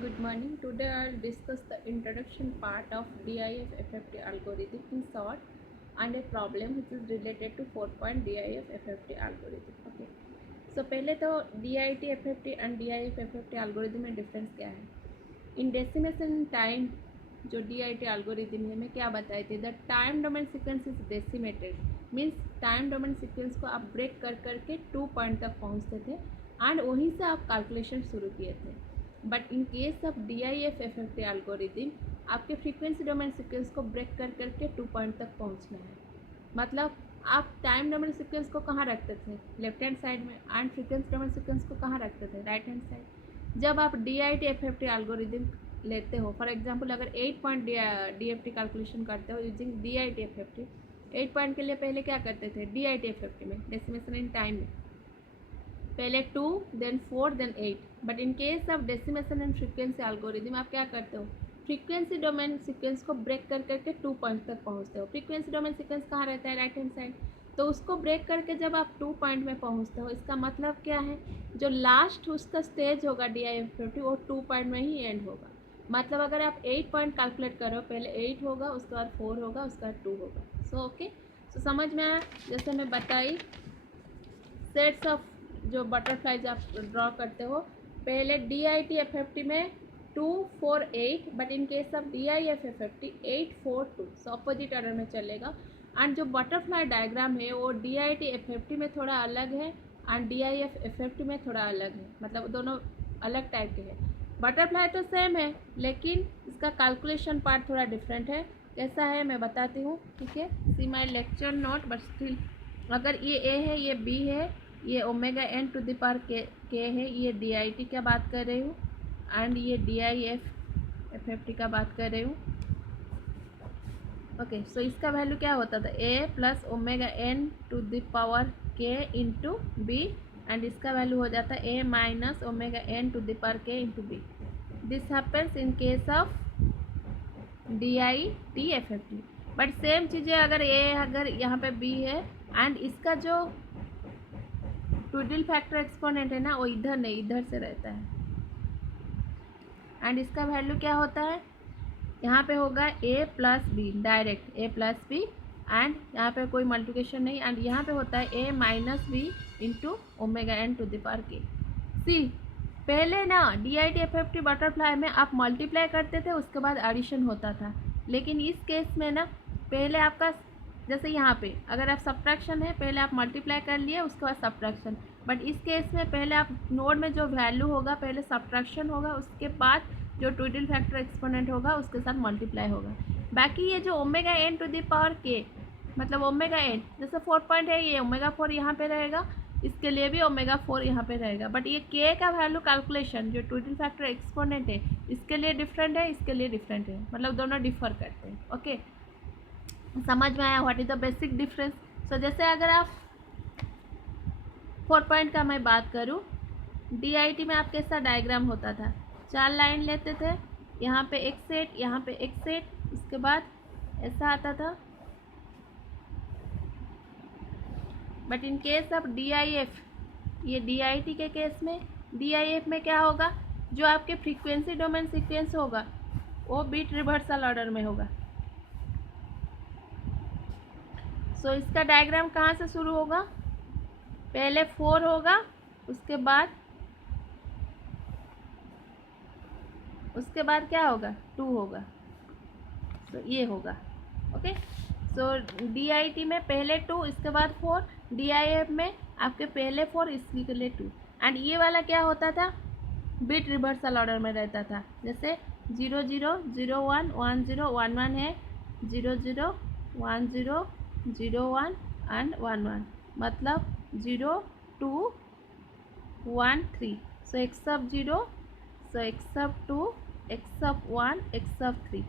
Good morning. Today I'll discuss the introduction part of DIF FFT algorithm in short and a problem which is related to 4-point DIF FFT algorithm. Okay. So पहले तो DIT FFT and DIF FFT algorithm में difference क्या है? इन decimation time जो DIT algorithm है मैं क्या बताई थी, the time domain sequence is decimated means time domain sequence को आप ब्रेक कर करके 2 पॉइंट तक पहुँचते थे एंड वहीं से आप कैलकुलेशन शुरू किए थे. But in case of DIF FFT algorithm आपके फ्रीक्वेंसी डोमेन सीक्वेंस को ब्रेक कर करके 2 पॉइंट तक पहुंचना है. मतलब आप टाइम डोमेन सीक्वेंस को कहाँ रखते थे, लेफ्ट हैंड साइड में, एंड फ्रीक्वेंसी डोमेन सीक्वेंस को कहाँ रखते थे, राइट हैंड साइड. जब आप DIT FFT एल्गोरिथम लेते हो, फॉर एग्जांपल अगर 8 पॉइंट DFT कैलकुलेशन करते हो यूजिंग DIT FFT, 8 पॉइंट के लिए पहले क्या करते थे DIT FFT में, डेसिमेशन इन टाइम में, पहले 2 then 4 then 8. But in case of decimation and frequency algorithm आप क्या करते हो, फ्रीक्वेंसी डोमेन सीक्वेंस को ब्रेक कर करके 2 पॉइंट तक पहुंचते हो. फ्रीक्वेंसी डोमेन सीक्वेंस कहाँ रहता है, राइट हैंड साइड. तो उसको ब्रेक करके जब आप 2 पॉइंट में पहुंचते हो, इसका मतलब क्या है, जो लास्ट उसका स्टेज होगा DIF वो 2 पॉइंट में ही एंड होगा. मतलब अगर आप 8 पॉइंट कैलकुलेट करो, पहले 8 होगा, उसके बाद 4 होगा, उसके बाद 2 होगा. सो ओके, सो समझ में आया. जैसे मैं बताई, सेट्स ऑफ जो बटरफ्लाइज आप ड्रॉ करते हो, पहले DIT FFT में 2 4 8, but in case of DIF FFT 8 4 2. So opposite order में चलेगा. एंड जो बटरफ्लाई डायग्राम है वो DIT FFT में थोड़ा अलग है एंड DIF FFT में थोड़ा अलग है. मतलब दोनों अलग टाइप के हैं. बटरफ्लाई तो सेम है लेकिन इसका कैलकुलेशन पार्ट थोड़ा डिफरेंट है. कैसा है मैं बताती हूँ, ठीक है. See my lecture note. But still अगर ये A है, ये B है, ये omega n to the power k है, ये DIT का बात कर रही हूँ, एंड ये DIF FFT का बात कर रही हूँ. ओके, सो इसका वैल्यू क्या होता था, A plus omega n to the power k into B, and इसका वैल्यू हो जाता है A minus omega n to the power k into B. This happens in case of DIT FFT. But same चीज़ें अगर अगर यहाँ पे B है एंड इसका जो ट्विडल फैक्टर एक्सपोनेंट है ना, वो इधर नहीं, इधर से रहता है. एंड इसका वैल्यू क्या होता है, यहाँ पे होगा A plus B, direct A plus B, and यहाँ पे कोई मल्टीप्लिकेशन नहीं, एंड यहाँ पे होता है A minus B into omega n to the power k. See पहले ना DIT FFT बटरफ्लाई में आप मल्टीप्लाई करते थे, उसके बाद एडिशन होता था. लेकिन इस केस में ना पहले आपका, जैसे यहाँ पे अगर आप सब्ट्रैक्शन है, पहले आप मल्टीप्लाई कर लिए, उसके बाद सब्ट्रैक्शन. बट इस केस में पहले आप नोड में जो वैल्यू होगा, पहले सब्ट्रैक्शन होगा, उसके बाद जो ट्विडल फैक्टर एक्सपोनेंट होगा उसके साथ मल्टीप्लाई होगा. बाकी ये जो omega n to the power k, मतलब ओमेगा n जैसे 4 पॉइंट है, ये ओमेगा 4 यहाँ पे रहेगा, इसके लिए भी ओमेगा 4 यहाँ पे रहेगा. बट ये k का वैल्यू कैलकुलेशन जो ट्विडल फैक्टर एक्सपोनेंट है, इसके लिए डिफरेंट है, इसके लिए डिफरेंट है, मतलब दोनों डिफर करते हैं. ओके, समझ में आया what is the basic difference. So जैसे अगर आप 4 पॉइंट का मैं बात करूँ, DIT में आप कैसा डायग्राम होता था, 4 लाइन लेते थे, यहाँ पे एक सेट, यहाँ पे एक सेट, उसके बाद ऐसा आता था. But in case of DIF, ये DIT के केस में, DIF में क्या होगा, जो आपके फ्रीक्वेंसी डोमेन सीक्वेंस होगा वो बीट रिवर्सल ऑर्डर में होगा. सो इसका डायग्राम कहाँ से शुरू होगा, पहले 4 होगा, उसके बाद क्या होगा, 2 होगा. तो ये होगा. ओके, सो DIT में पहले 2, इसके बाद 4. DIF में आपके पहले 4, इसके लिए 2. एंड ये वाला क्या होता था, बिट रिवर्सल ऑर्डर में रहता था. जैसे 0 0 0 1 1 0 1 1 है, 0 0 1 0 0 1 एंड 1 1, मतलब 0 2 1 3. सो x सब 0, सो x सब 2, x सब 1, x सब 3.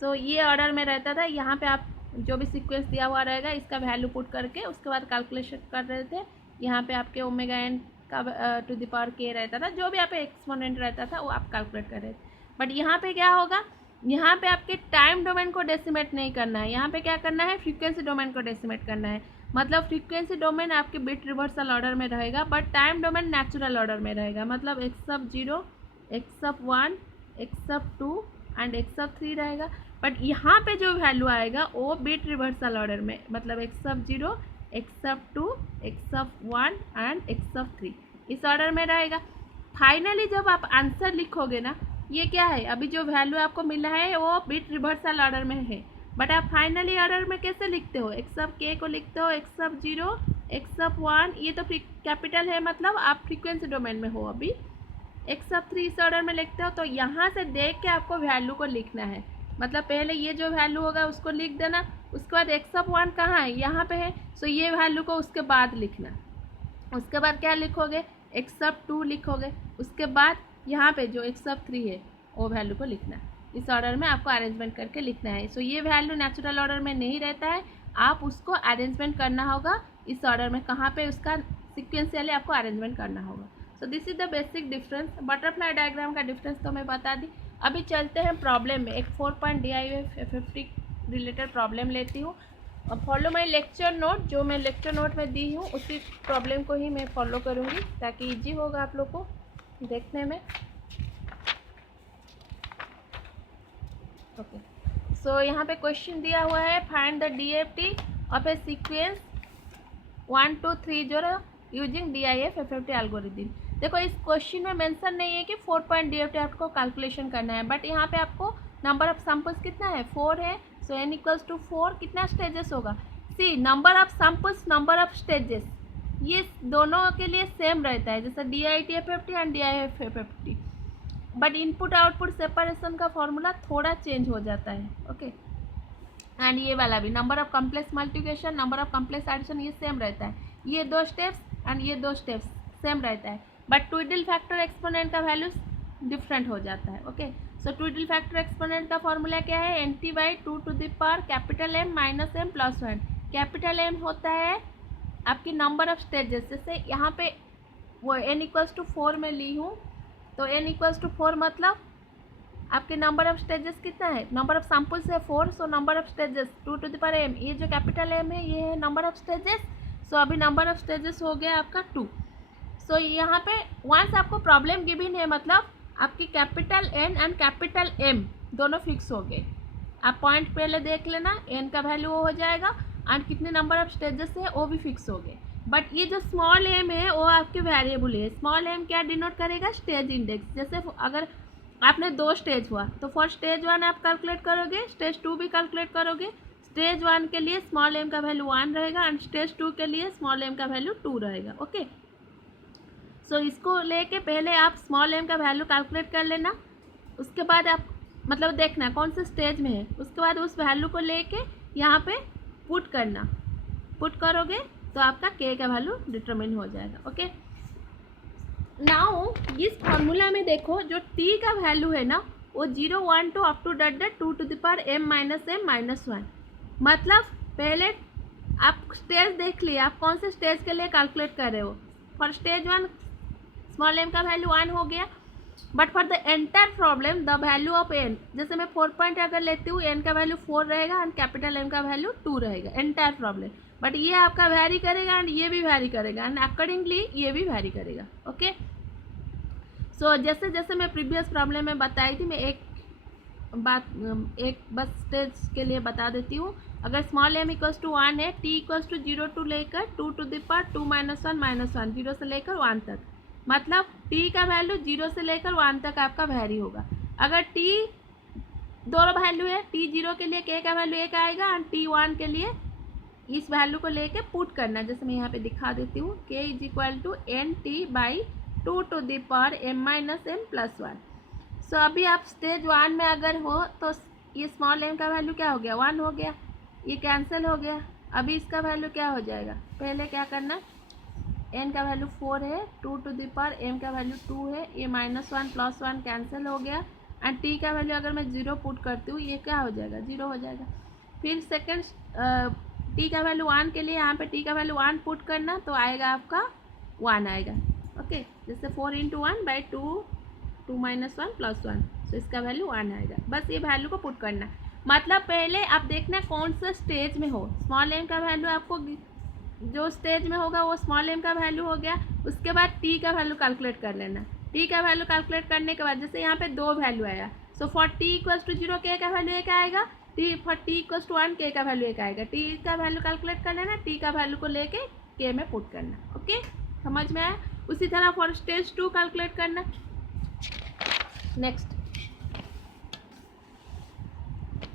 सो ये ऑर्डर में रहता था. यहाँ पे आप जो भी सीक्वेंस दिया हुआ रहेगा, इसका वैल्यू पुट करके उसके बाद कैलकुलेशन कर रहे थे. यहाँ पे आपके ओमेगा n का टू द पावर k रहता था, जो भी यहाँ पे एक्सपोनेंट रहता था वो आप कैलकुलेट कर रहे थे. बट यहाँ पे क्या होगा, यहाँ पे आपके टाइम डोमेन को डेसिमेट नहीं करना है, यहाँ पे क्या करना है, फ्रीक्वेंसी डोमेन को डेसिमेट करना है. मतलब फ्रीक्वेंसी डोमेन आपके बिट रिवर्सल ऑर्डर में रहेगा, but time domain natural order में रहेगा. मतलब x सब 0, x(1), x(2) एंड x(3) रहेगा। बट यहाँ पे जो वैल्यू आएगा वो बिट रिवर्सल ऑर्डर में, मतलब x(0), x(2), x(1) and x(3) इस ऑर्डर में रहेगा। फाइनली जब आप आंसर लिखोगे ना, ये क्या है, अभी जो वैल्यू आपको मिला है वो बिट रिवर्सल ऑर्डर में है, बट आप फाइनली ऑर्डर में कैसे लिखते हो, x(k) को लिखते हो x(0), x(1), ये तो कैपिटल है, मतलब आप फ्रीक्वेंसी डोमेन में हो अभी, x(3) इस ऑर्डर में लिखते हो। तो यहाँ से देख के आपको वैल्यू को लिखना है, मतलब पहले ये जो वैल्यू होगा उसको लिख देना, उसके बाद x(1) कहाँ है, यहाँ पे है, सो ये वैल्यू को उसके बाद लिखना। उसके बाद क्या लिखोगे, x(2) लिखोगे, उसके बाद यहाँ पे जो x(3) है वो वैल्यू को लिखना है। इस ऑर्डर में आपको अरेंजमेंट करके लिखना है। सो ये वैल्यू नेचुरल ऑर्डर में नहीं रहता है, आप उसको अरेंजमेंट करना होगा इस ऑर्डर में, कहाँ पे उसका सिक्वेंशियली आपको अरेंजमेंट करना होगा। So this is the basic difference. Butterfly diagram का डिफरेंस तो मैं बता दी। अभी चलते हैं प्रॉब्लम में। एक 4 point DIF FFT related problem लेती हूँ। फॉलो माई लेक्चर नोट, जो मैं लेक्चर नोट में दी हूँ उसी प्रॉब्लम को ही मैं फॉलो करूँगी ताकि इजी होगा आप लोग को देखने में। ओके, सो यहाँ पे क्वेश्चन दिया हुआ है, find the DFT of A sequence 1 2 3 0 using DIF FFT algorithm. देखो इस क्वेश्चन में मेंशन नहीं है कि 4 पॉइंट DFT आपको कैलकुलेशन करना है, बट यहाँ पे आपको नंबर ऑफ सैंपल्स कितना है, 4 है। सो n = 4, कितना स्टेजेस होगा, see number of samples, number of stages, ये दोनों के लिए सेम रहता है, जैसे DIT FFT and DIF FFT, but input output separation का फॉर्मूला थोड़ा चेंज हो जाता है। ओके, एंड ये वाला भी number of complex multiplication, number of complex addition, ये सेम रहता है। ये 2 स्टेप्स एंड ये 2 स्टेप्स सेम रहता है, बट ट्विडल फैक्टर एक्सपोनेंट का वैल्यू डिफरेंट हो जाता है। ओके, सो ट्विडल फैक्टर एक्सपोनेंट का फॉर्मूला क्या है, NT/2⁻M - M+1। कैपिटल M होता है आपकी नंबर ऑफ स्टेजेस, जैसे यहाँ पे वो n = 4 में ली हूँ, तो n = 4 मतलब आपके नंबर ऑफ स्टेजेस कितना है, नंबर ऑफ सैंपल्स है 4, so number of stages 2⁻m, ये जो कैपिटल M है ये है नंबर ऑफ स्टेजेस। सो अभी नंबर ऑफ स्टेजेस हो गया आपका 2। सो यहाँ पे वंस आपको प्रॉब्लम गिवन है, मतलब आपकी capital N and capital M दोनों फिक्स हो गए। आप पॉइंट पहले देख लेना, n का वैल्यू वो हो जाएगा एंड कितने नंबर ऑफ स्टेजेस है वो भी फिक्स हो गए। बट ये जो स्मॉल m है वो आपके वेरिएबल है। स्मॉल m क्या डिनोट करेगा, स्टेज इंडेक्स। जैसे अगर आपने 2 स्टेज हुआ तो फॉर स्टेज 1 आप कैलकुलेट करोगे, स्टेज 2 भी कैलकुलेट करोगे। स्टेज 1 के लिए स्मॉल m का वैल्यू 1 रहेगा एंड स्टेज 2 के लिए स्मॉल m का वैल्यू 2 रहेगा। ओके, सो इसको लेके पहले आप स्मॉल m का वैल्यू कैलकुलेट कर लेना, उसके बाद आप मतलब देखना कौन से स्टेज में है, उसके बाद उस वैल्यू को लेके यहाँ पे पुट करना। पुट करोगे तो आपका k का वैल्यू डिटरमिन हो जाएगा। ओके, नाउ इस फॉर्मूला में देखो जो t का वैल्यू है ना वो 0 1 2 अप टू (2⁻m - M - 1), मतलब पहले आप स्टेज देख लिए, आप कौन से स्टेज के लिए कैलकुलेट कर रहे हो। फॉर स्टेज 1 स्मॉल m का वैल्यू 1 हो गया, but for the entire problem the value of n, जैसे मैं 4 पॉइंट अगर लेती हूँ n का वैल्यू 4 रहेगा एंड कैपिटल M का वैल्यू 2 रहेगा एंटायर प्रॉब्लम। बट ये आपका वैरी करेगा एंड ये भी वैरी करेगा एंड अकॉर्डिंगली ये भी वैरी करेगा। ओके, सो जैसे जैसे मैं प्रीवियस प्रॉब्लम में बताई थी, मैं एक बस स्टेज के लिए बता देती हूँ। अगर स्मॉल m = 1 है, t = 0 टू लेकर 2⁻2 - 1 0 से लेकर 1 तक, मतलब t का वैल्यू 0 से लेकर 1 तक आपका वैरी होगा। अगर t दोनों वैल्यू है, t 0 के लिए k का वैल्यू 1 आएगा एंड t 1 के लिए इस वैल्यू को लेके पुट करना, जैसे मैं यहाँ पे दिखा देती हूँ, k = NT/2⁻m - M+1। सो अभी आप स्टेज 1 में अगर हो तो ये स्मॉल m का वैल्यू क्या हो गया, 1 हो गया, ये कैंसिल हो गया। अभी इसका वैल्यू क्या हो जाएगा, पहले क्या करना, n का वैल्यू 4 है, 2⁻m का वैल्यू 2 है, ये -1 +1 कैंसिल हो गया एंड t का वैल्यू अगर मैं 0 पुट करती हूँ ये क्या हो जाएगा, 0 हो जाएगा। फिर सेकंड t का वैल्यू 1 के लिए यहाँ पे t का वैल्यू 1 पुट करना तो आएगा आपका 1 आएगा। ओके, जैसे 4 × 1/2 2 - 1 + 1, तो इसका वैल्यू 1 आएगा। बस ये वैल्यू को पुट करना, मतलब पहले आप देखना कौन सा स्टेज में हो। स्मॉल m का वैल्यू आपको जो स्टेज में होगा वो स्मॉल m का वैल्यू हो गया, उसके बाद t का वैल्यू कैलकुलेट कर लेना। टी का वैल्यू कैलकुलेट करने के बाद जैसे यहाँ पे 2 वैल्यू आया, so for T equals to 0 के का वैल्यू एक आएगा, T for T equals to 1 के का वैल्यू एक आएगा। टी का वैल्यू कैलकुलेट कर लेना, टी का वैल्यू को लेके के में पुट करना। ओके, समझ में आया। उसी तरह फॉर स्टेज 2 कैलकुलेट करना। नेक्स्ट,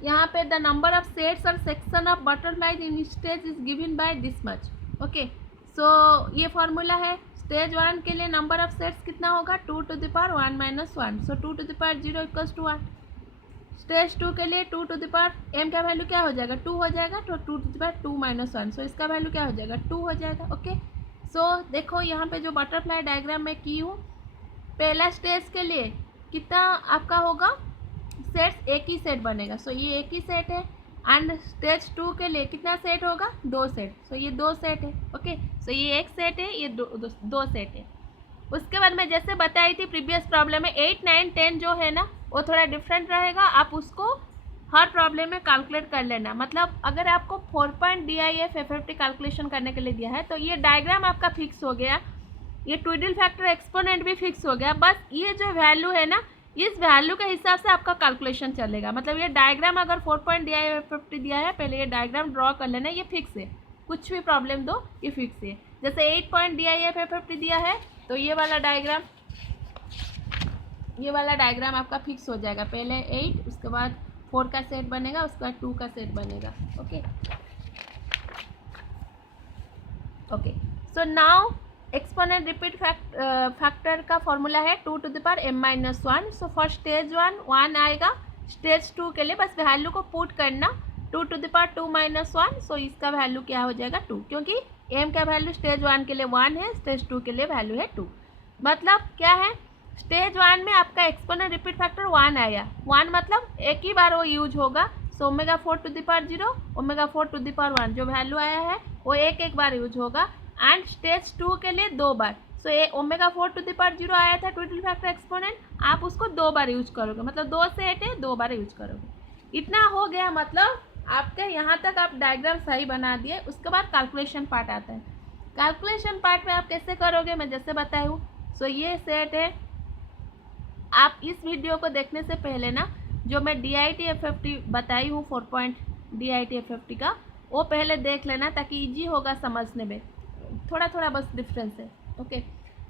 यहाँ पे द नंबर ऑफ सेट्स और section of butterflies in stage is given by this much. Okay, so ये फॉर्मूला है। स्टेज 1 के लिए नंबर ऑफ सेट्स कितना होगा, 2 to the power 1 minus 1, सो 2 to the power 0 equals to 1। Stage 2 के लिए 2 to the power m का वैल्यू क्या हो जाएगा, 2 हो जाएगा, तो 2 to the power 2 minus 1, सो इसका वैल्यू क्या हो जाएगा, 2 हो जाएगा। ओके, सो देखो यहाँ पे जो बटरफ्लाई डायग्राम में की हूँ, पहला स्टेज के लिए कितना आपका होगा सेट्स, एक ही सेट बनेगा, सो ये एक ही सेट है। एंड स्टेज 2 के लिए कितना सेट होगा, 2 सेट, सो ये 2 सेट है। ओके, सो ये एक सेट है, ये दो सेट है। उसके बाद मैं जैसे बताई थी प्रीवियस प्रॉब्लम में 8, 9, 10 जो है ना वो थोड़ा डिफरेंट रहेगा, आप उसको हर प्रॉब्लम में कैलकुलेट कर लेना। मतलब अगर आपको 4 पॉइंट DIF FFT कैलकुलेशन करने के लिए दिया है तो ये डायग्राम आपका फिक्स हो गया, ये ट्विडल फैक्टर एक्सपोनेंट भी फिक्स हो गया, बस ये जो वैल्यू है ना इस वैल्यू के हिसाब से आपका कैलकुलेशन चलेगा। मतलब ये डायग्राम अगर 4 पॉइंट DIF FFT दिया है, पहले ये डायग्राम ड्रॉ कर लेना, ये फिक्स है, कुछ भी प्रॉब्लम दो ये फिक्स है। जैसे 8 पॉइंट DIF FFT दिया है तो ये वाला डायग्राम आपका फिक्स हो जाएगा। पहले 8, उसके बाद 4 का सेट बनेगा, उसके बाद 2 का सेट बनेगा। Okay okay, so now exponent repeat factor का फॉर्मूला है 2 to the power m minus 1। So for stage 1 आएगा, स्टेज 2 के लिए बस वैल्यू को पुट करना 2 to the power 2 minus 1, सो इसका वैल्यू क्या हो जाएगा 2, क्योंकि m का वैल्यू स्टेज 1 के लिए 1 है, स्टेज 2 के लिए वैल्यू है 2। मतलब क्या है, स्टेज 1 में आपका एक्सपोनेंट रिपीट फैक्टर 1 आया, 1 मतलब एक ही बार वो यूज होगा, so omega 4 to the power 0, omega 4 to the power 1 जो वैल्यू आया है वो एक बार यूज होगा। एंड स्टेज 2 के लिए 2 बार, सो ये ओमेगा 4 to the power 0 आया था ट्विडल फैक्टर एक्सपोनेंट, आप उसको 2 बार यूज करोगे, मतलब 2 सेट है 2 बार यूज करोगे। इतना हो गया, मतलब आपके यहाँ तक आप डायग्राम सही बना दिए। उसके बाद कैलकुलेशन पार्ट आता है। कैलकुलेशन पार्ट में आप कैसे करोगे मैं जैसे बताई हूँ। सो ये सेट है, आप इस वीडियो को देखने से पहले ना जो मैं DIT FFT बताई हूँ 4 पॉइंट DIT FFT का, वो पहले देख लेना ताकि इजी होगा समझने में, थोड़ा थोड़ा बस डिफरेंस है। ओके,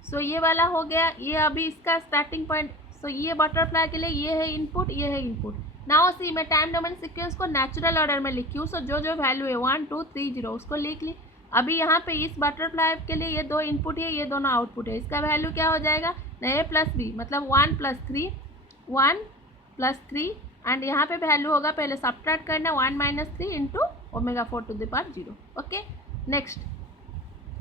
सो ये वाला हो गया, ये अभी इसका स्टार्टिंग पॉइंट। सो ये बटरफ्लाई के लिए ये है इनपुट, ये है इनपुट। नाउ सी मैं टाइम डोमेन सीक्वेंस को नेचुरल ऑर्डर में लिखी हूँ, सो जो जो वैल्यू है 1 2 3 0 उसको लिख ली। अभी यहाँ पे इस बटरफ्लाई के लिए ये 2 इनपुट है, ये दोनों आउटपुट है, इसका वैल्यू क्या हो जाएगा, A प्लस बी, मतलब 1 प्लस 3 एंड यहाँ पे वैल्यू होगा, पहले सब्ट्रैक्ट करना 1 minus 3 into omega 4 to the power 0। Okay, next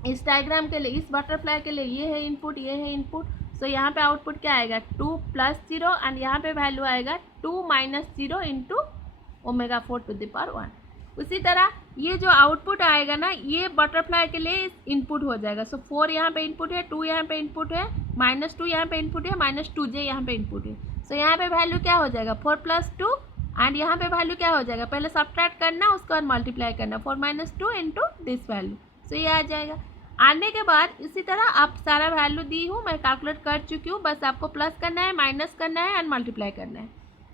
इस डायग्राम के लिए, इस बटरफ्लाई के लिए ये है इनपुट, ये है इनपुट। सो यहाँ पे आउटपुट क्या आएगा 2 प्लस 0 एंड यहाँ पे वैल्यू आएगा 2 minus 0 into omega 4 to the power 1। उसी तरह ये जो आउटपुट आएगा ना ये बटरफ्लाई के लिए इनपुट हो जाएगा। सो 4 यहाँ पे इनपुट है, 2 यहाँ पे इनपुट है, -2 यहाँ पे इनपुट है, -2j यहाँ पे इनपुट है। सो यहाँ पे वैल्यू क्या हो जाएगा 4 प्लस 2 एंड यहाँ पे वैल्यू क्या हो जाएगा, पहले सब्ट्रैक्ट करना उसके बाद मल्टीप्लाई करना 4 माइनस 2 इंटू दिस वैल्यू। सो ये आ जाएगा। आने के बाद इसी तरह आप सारा वैल्यू दी हूँ, मैं कैलकुलेट कर चुकी हूँ, बस आपको प्लस करना है, माइनस करना है एंड मल्टीप्लाई करना है।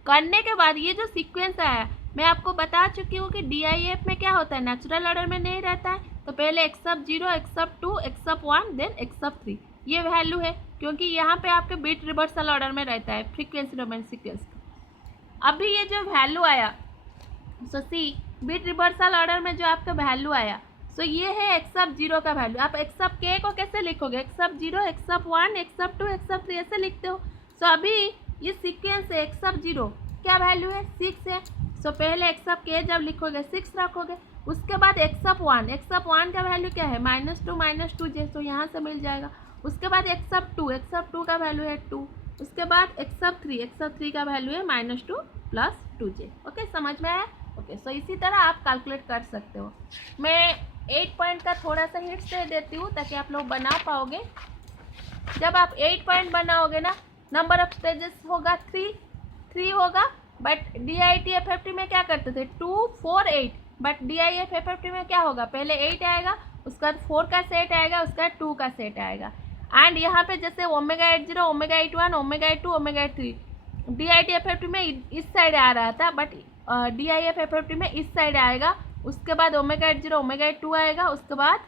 करने के बाद ये जो सीक्वेंस आया मैं आपको बता चुकी हूँ कि DIF में क्या होता है, नेचुरल ऑर्डर में नहीं रहता है। तो पहले x सब 0, x सब 2, x सब 1 देन x सब 3 ये वैल्यू है, क्योंकि यहाँ पे आपके बीट रिवर्सल ऑर्डर में रहता है फ्रीक्वेंसी डोमेन सीक्वेंस का। अभी ये जो वैल्यू आया, सो सी बीट रिवर्सल ऑर्डर में जो आपका वैल्यू आया, सो ये है x सब 0 का वैल्यू। आप x सब k को कैसे लिखोगे, x सब 0, x सब 1, x सब 2, x सब 3 ऐसे लिखते हो। सो अभी ये सीक्वेंस है, x सब 0 क्या वैल्यू है 6 है। सो पहले x सब k जब लिखोगे 6 रखोगे, उसके बाद x सब 1 का वैल्यू क्या है -2 2j, तो यहाँ से मिल जाएगा। उसके बाद x सब 2 का वैल्यू है 2, उसके बाद x सब 3 का वैल्यू है -2 प्लस 2j। ओके, समझ में आया। ओके, सो इसी तरह आप कैलकुलेट कर सकते हो। मैं 8 पॉइंट का थोड़ा सा हिंट्स दे देती हूँ ताकि आप लोग बना पाओगे। जब आप 8 पॉइंट बनाओगे ना, नंबर ऑफ स्टेजेस होगा 3 होगा, बट DIT FFT में क्या करते थे 2 4 8, बट DIF FFT में क्या होगा, पहले 8 आएगा, उसके बाद 4 का सेट आएगा, उसके बाद 2 का सेट आएगा। एंड यहाँ पे जैसे omega 80, omega 81, omega 82, omega 3 DITFFT में इस साइड आ रहा था, बट DIFFFT में इस साइड आएगा। उसके बाद ओमेगा 80, ओमेगा 82 आएगा, उसके बाद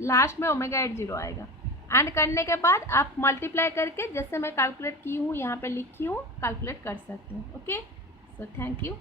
लास्ट में ओमेगा 80 आएगा। एंड करने के बाद आप मल्टीप्लाई करके जैसे मैं कैलकुलेट की हूँ यहाँ पे लिखी हूँ कैलकुलेट कर सकते हैं। Okay, so thank you.